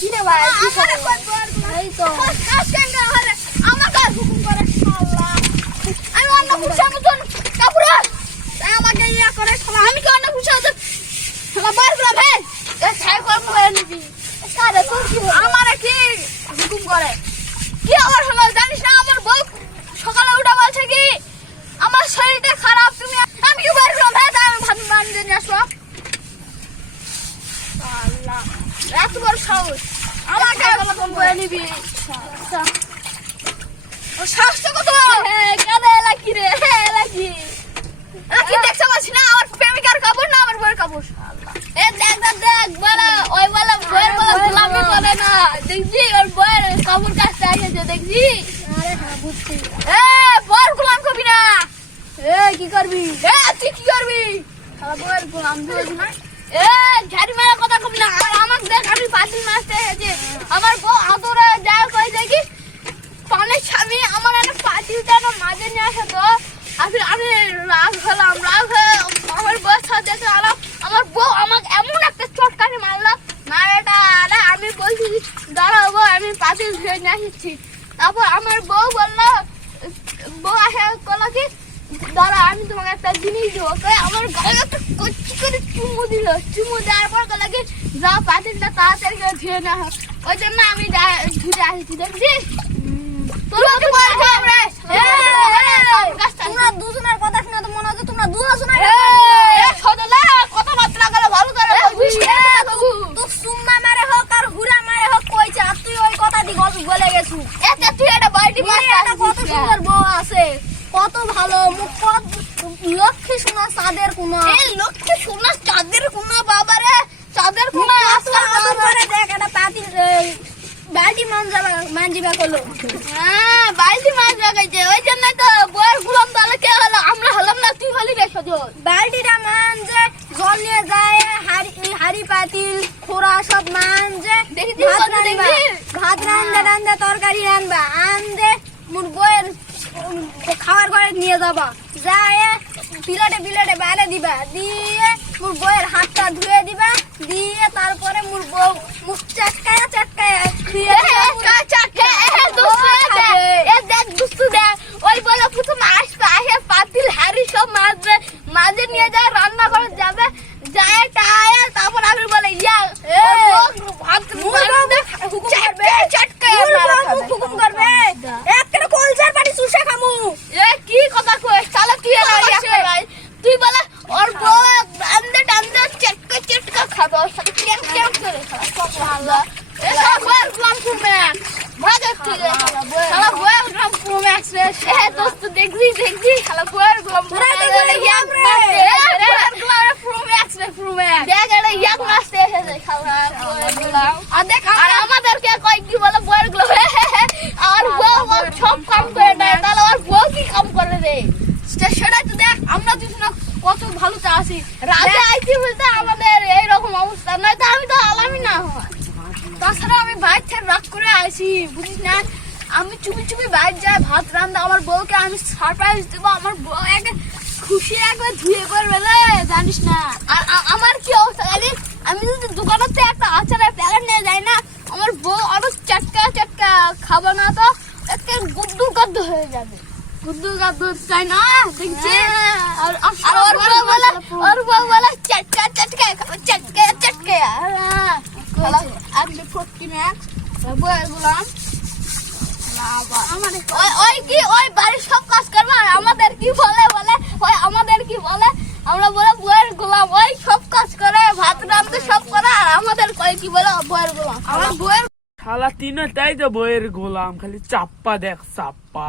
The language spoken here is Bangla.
কিরে ভাই আমারে কই বল এই তো কাজ কেঙ্গা হরে আমাকে হুকুম করে আল্লাহ আমি অন্য পুষার মতন কাপুরা আমাকে ইয়া করে শালা আমি কি অন্য পুষা তো শালা বার করে ভাই এ ছাই কর করে নিবি কারে তোর কি আমারে কি হুকুম করে কি আবার হলো জানিস না আমার বউ সকালে উঠা বলছে কি আমার শরীরটা খারাপ তুমি আমি কি বার করে ভাই আমি ভাত বানিয়ে নিয়ে আসো আল্লাহ এত বড় সাহস আমাকে ফোন করে নিবি ও সাহস কত কাদা এলাকি রে এলাকি এলাকি দেখতে পাচ্ছি না আমার প্রেমিকার কাপড় না আমার বউয়ের কাপড় এ দেখ দেখ বলা ওই বলা বউয়ের বলা গোলামি করে না দেখছি ওর বউয়ের কাপড় কাটতে আসছে দেখছি আরে হ্যাঁ বুঝছি এ বউয়ের গোলাম করবি না এ কি করবি এ তুই কি করবি শালা বউয়ের গোলাম দিবি না এ ঝাড়ি মারা কথা কবি না আর আমাকে দেখ আমি পাতিল মাছতে এসেছি আমার বউ আদরে যা কই দেখি পানের স্বামী আমার একটা পাতিলটা না মাঝে নিয়ে আসে তো আমি রাগ হলাম রাগ হয়ে আমার বউয়ের সাথে আলাম আমার বউ আমাকে এমন একটা চটকানি মারলো মারাটা আরে আমি বলছি দাঁড়াও গো আমি পাতিল ধুয়ে নিয়ে আসছি তারপর আমার বউ বললো বউ আসে কলা কি দাঁড়া আমি তোমাকে একটা জিনিস দেবো আমার গায়ে একটা কচ্ছি করে চুমু দিল চুমু দেওয়ার পর লাগে যা পাতিলটা তাড়াতাড়ি করে ধুয়ে না হোক ওই জন্য আমি ধুয়ে আসছি দেখছিস তোমরা দুজনের কথা শুনে তো মনে হচ্ছে তোমরা দুজনের কথাবার্তা গেলে ভালো করে তুই সুম্মা মারে হোক আর হুরা মারে হোক কইছে আর তুই ওই কথা দি গল্প বলে গেছু তুই একটা বাড়ি কত সুন্দর বউ আছে কত ভালো মুখ লক্ষ্মী সোনা চাঁদের কোনা এই লক্ষ্মী সোনা চাঁদের কোনা বাবারে চাঁদের কোনা আসলে দেখ একটা পাতি বালতি মানজিবা করলো হ্যাঁ বালতি মানজিবা গেছে ওই জন্য তো বউয়ের গুলাম তাহলে কে হলো আমরা হলাম না তুই হলি রে সজল বালতিটা মানজে জল নিয়ে যায় হাড়ি পাতিল খোরা সব মানজে ভাত রান্দা তরকারি রানবা আনদে মোর বউয়ের খাওয়ার ঘরে নিয়ে যাবা যায় বিলেটে বাইরে দিবা দিয়ে মোর বউয়ের হাতটা ধুয়ে দিবা দিয়ে তারপরে মোর বউ মুখ চাটকায় ওই বলে প্রথম আসবে আসে পাতিল হাড়ি সব মাঝে নিয়ে যায় রান্না করে যাবে যায় তারপর আমি বলে হুকুম করবে একটা কলচার পাটি চুষে খামু কি কথা কইস তাহলে তুই বলে ওর বউ টান্দে চেটকা খাবে ওর সাথে কেম করে খাওয়া এসব বউয়ের গ্রাম কুমেক ভাগে তুই শালা বউয়ের গ্রাম কুমেক রে দোস্ত দেখবি শালা বউয়ের গ্রাম বলে ইয়াক প্রুমেক দেখ এটা ইয়াক মাসতে এসেছে শালা বউয়ের গ্রাম আর দেখ আর আমাদেরকে কই কি বলে বউয়ের গ্রাম আর বউ সব কাম করে দেয় তাহলে আর বউ কি কাম করে রে সেটাই তো দেখ আমরা দুজনে কত ভালোতে আছি রাতে আইছি বলতে আমাদের এইরকম অবস্থা নয়তো আমি তো আলামই না হয় তাছাড়া আমি বাইর থেকে রাগ করে আইছি বুঝিস না আমি চুপি বাইর যাই ভাত রান্না আমার বউকে আমি সারপ্রাইজ দেবো আমার বউ একে খুশি একবার ধুয়ে করবে রে জানিস না আর আমার কি অবস্থা জানিস আমি যদি দোকানেতে একটা আচারের প্যাকেট নিয়ে যাই না আমার বউ আরো চটকা খাবো না তো একটা গুদ্দু গদ্দ হয়ে যাবে গুদ্দু গদ্দ চাই না দেখছি আর ওর বউ বলে চটকা আর ফটকি ম্যাক বউয়ের গোলাম ওই কি ওই বাড়ির সব কাজ করবে আর আমাদের কি বলে ওই আমাদের কি বলে আমরা বলে বউয়ের গোলাম ওই সব কাজ করে ভাত রাঁধতে সব করে আর আমাদের কয় কি বলে বউয়ের গোলাম আমার বউয়ের শালা তিনটাই তো বইয়ের গোলাম খালি চাপ্পা দেখ চাপ্পা